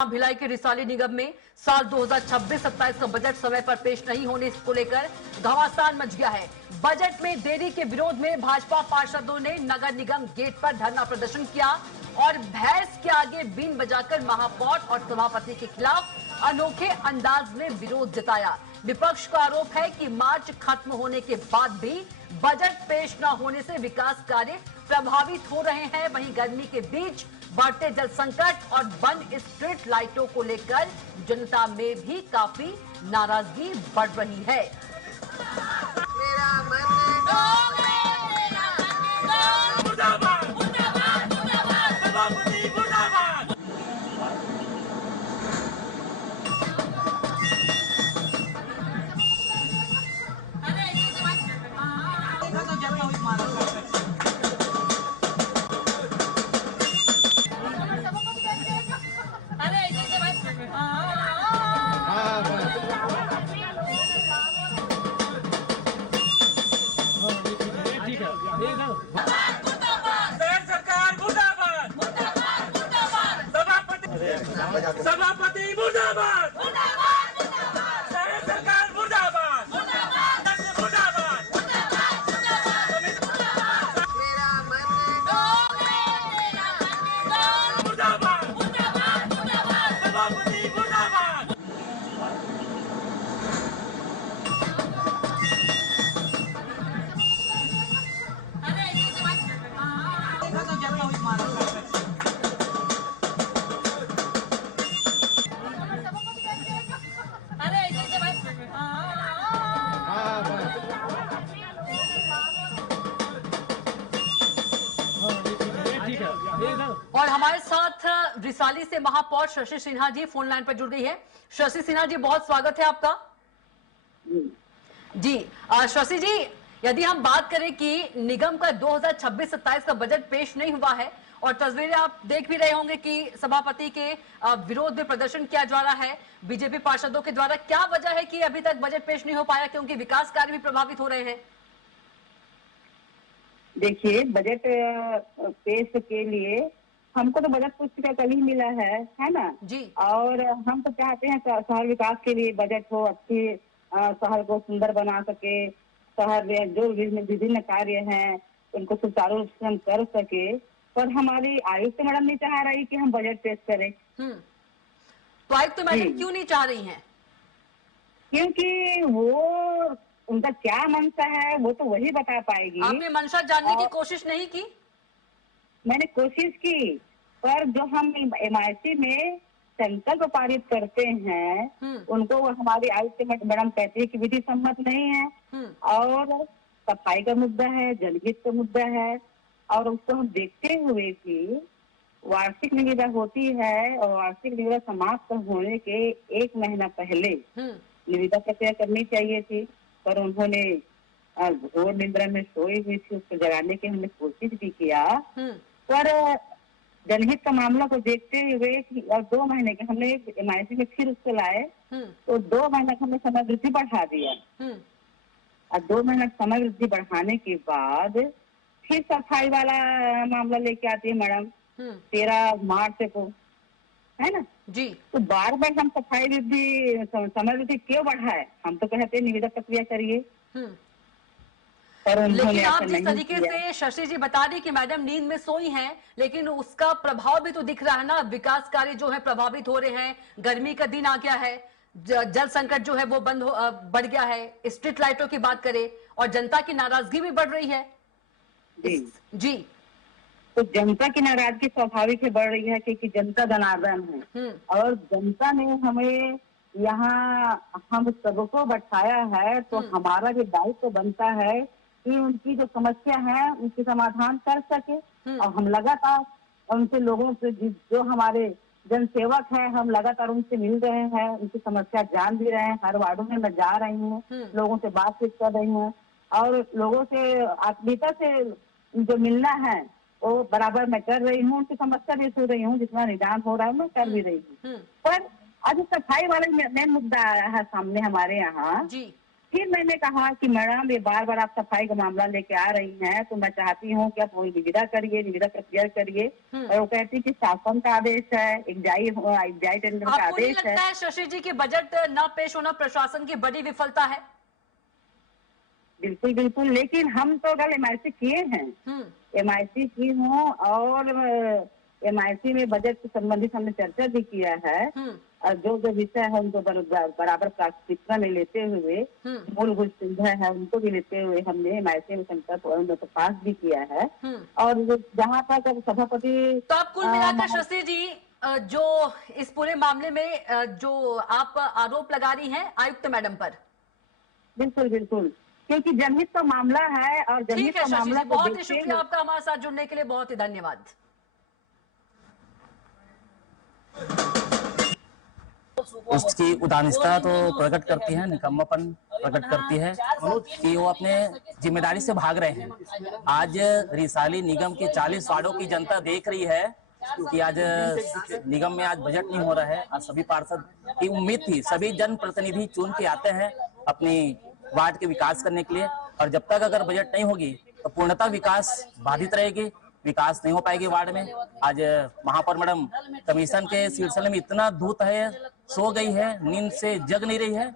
भिलाई के रिसाली निगम में साल 2026-27 का बजट समय पर पेश नहीं होने को लेकर घमासान मच गया है। बजट में देरी के विरोध में भाजपा पार्षदों ने नगर निगम गेट पर धरना प्रदर्शन किया और भैंस के आगे बीन बजाकर महापौर और सभापति के खिलाफ अनोखे अंदाज में विरोध जताया। विपक्ष का आरोप है कि मार्च खत्म होने के बाद भी बजट पेश न होने से विकास कार्य प्रभावित हो रहे हैं। वहीं गर्मी के बीच बढ़ते जल संकट और बंद स्ट्रीट लाइटों को लेकर जनता में भी काफी नाराजगी बढ़ रही है। सभापति मुर्दाबाद, शहर सरकार मुर्दाबाद, मुर्दाबाद, मेरा मन मुर्दाबाद, सभापति मुर्दाबाद। और हमारे साथ रिसाली से महापौर शशि सिन्हा जी फोन लाइन पर जुड़ गई है। शशि सिन्हा जी, बहुत स्वागत है आपका। जी शशि जी, यदि हम बात करें कि निगम का 2026-27 का बजट पेश नहीं हुआ है और तस्वीरें आप देख भी रहे होंगे कि सभापति के विरोध में प्रदर्शन किया जा रहा है बीजेपी पार्षदों के द्वारा, क्या वजह है कि अभी तक बजट पेश नहीं हो पाया? क्योंकि विकास कार्य भी प्रभावित हो रहे हैं। देखिए, बजट पेश के लिए हमको तो बजट पुस्तिका कल ही मिला है ना जी। और हम तो चाहते हैं शहर विकास के लिए बजट हो, अच्छी शहर को सुंदर बना सके, शहर में जो विभिन्न कार्य हैं उनको सुचारू रूप से हम कर सके। पर हमारी आयुक्त मैडम नहीं चाह रही कि हम बजट पेश करें। तो आयुक्त मैडम क्यों नहीं चाह रही हैं? क्योंकि वो उनका क्या मंशा है वो तो वही बता पाएगी। आपने मंशा जानने की कोशिश नहीं की? मैंने कोशिश की, पर जो हम MIC में संकल्प पारित करते हैं उनको हमारी आयुक्त मैडम कहती है कि विधि सम्मत नहीं है और सफाई का मुद्दा है, जनहित का मुद्दा है। और उसको हम देखते हुए कि वार्षिक निविदा होती है और वार्षिक निविदा समाप्त होने के 1 महीना पहले निविदा प्रक्रिया करनी चाहिए थी, पर उन्होंने घोर निद्रा में सोई हुई थी। उसको जगाने की हमने कोशिश भी किया, पर जनहित का मामला को देखते हुए और 2 महीने के हमने MIC में फिर उसको लाए तो 2 महीना का हमने समय वृद्धि बढ़ा दिया। और 2 महीना समय वृद्धि बढ़ाने के बाद फिर सफाई वाला मामला लेके आती है मैडम 13 मार्च को, है ना जी। तो बार बार हम सफाई वृद्धि समय वृद्धि क्यों बढ़ाए? हम तो कहते हैं निविदा प्रक्रिया करिए। लेकिन आप जिस तरीके से शशि जी बता रही कि मैडम नींद में सोई हैं, लेकिन उसका प्रभाव भी तो दिख रहा है ना। विकास कार्य जो है प्रभावित हो रहे हैं, गर्मी का दिन आ गया है, जल संकट जो है वो बढ़ गया है, स्ट्रीट लाइटों की बात करें और जनता की नाराजगी भी बढ़ रही है। जी तो जनता की नाराजगी स्वाभाविक है, बढ़ रही है क्योंकि जनता जनार्दन है और जनता ने हमें यहाँ हम सबको बैठाया है, तो हमारा भी दायित्व बनता है कि उनकी जो समस्या है उनकी समाधान कर सके। और हम लगातार उनसे लोगों से जो हमारे जनसेवक है हम लगातार उनसे मिल रहे हैं, उनकी समस्या जान भी रहे हैं। हर वार्डों में मैं जा रही हूँ, लोगों से बातचीत कर रही हूँ और लोगों से आत्मीयता से जो मिलना है वो बराबर मैं कर रही हूँ। उनकी समस्या भी सुन रही हूँ, जितना निदान हो रहा है मैं कर भी रही हूँ। पर आज सफाई वाले मेन मुद्दा आया है सामने हमारे यहाँ जी। फिर मैंने कहा कि मैडम ये बार बार आप सफाई का मामला लेके आ रही हैं, तो मैं चाहती हूँ कि आप वही निविदा करिए, निविदा प्रक्रिया करिए। और वो कहती कि शासन का आदेश है, एग्जाई टेंडर का आपको नहीं आदेश लगता है। है शशि जी की बजट न पेश होना प्रशासन की बड़ी विफलता है? बिल्कुल बिल्कुल, लेकिन हम तो कल MIC किए हैं, MIC की हूँ, और MIC में बजट से संबंधित हमने चर्चा भी किया है। और जो जो विषय है उनको बराबर प्राथमिकता में लेते हुए, मूलभूत सुविधा है उनको भी लेते हुए हमने MIC में संकल्प पास भी किया है। और जहाँ तक सभापति, तो आप कुल मिलाकर शशि जी जो इस पूरे मामले में जो आप आरोप लगा रही हैं आयुक्त मैडम पर। बिल्कुल बिल्कुल, क्योंकि जनहित का मामला है, और ठीक जनहित है का शशि मामला जी, को बहुत ही देखते शुक्रिया हुए- आपका हमारे साथ जुड़ने के लिए, बहुत ही धन्यवाद। उसकी उदासीनता तो प्रकट करती है, निकम्मापन प्रकट करती है कि वो अपने जिम्मेदारी से भाग रहे हैं। आज रिसाली निगम के 40 वार्डों की जनता देख रही है कि आज निगम में आज बजट नहीं हो रहा है। आज सभी पार्षद की उम्मीद थी, सभी जनप्रतिनिधि चुन के आते हैं अपनी वार्ड के विकास करने के लिए, और जब तक अगर बजट नहीं होगी तो पूर्णतः विकास बाधित रहेगी, विकास नहीं हो पाएगी वार्ड में। आज महापौर मैडम कमीशन के सिलसिले में इतना धूत है, सो गई है, नींद से जग नहीं रही है।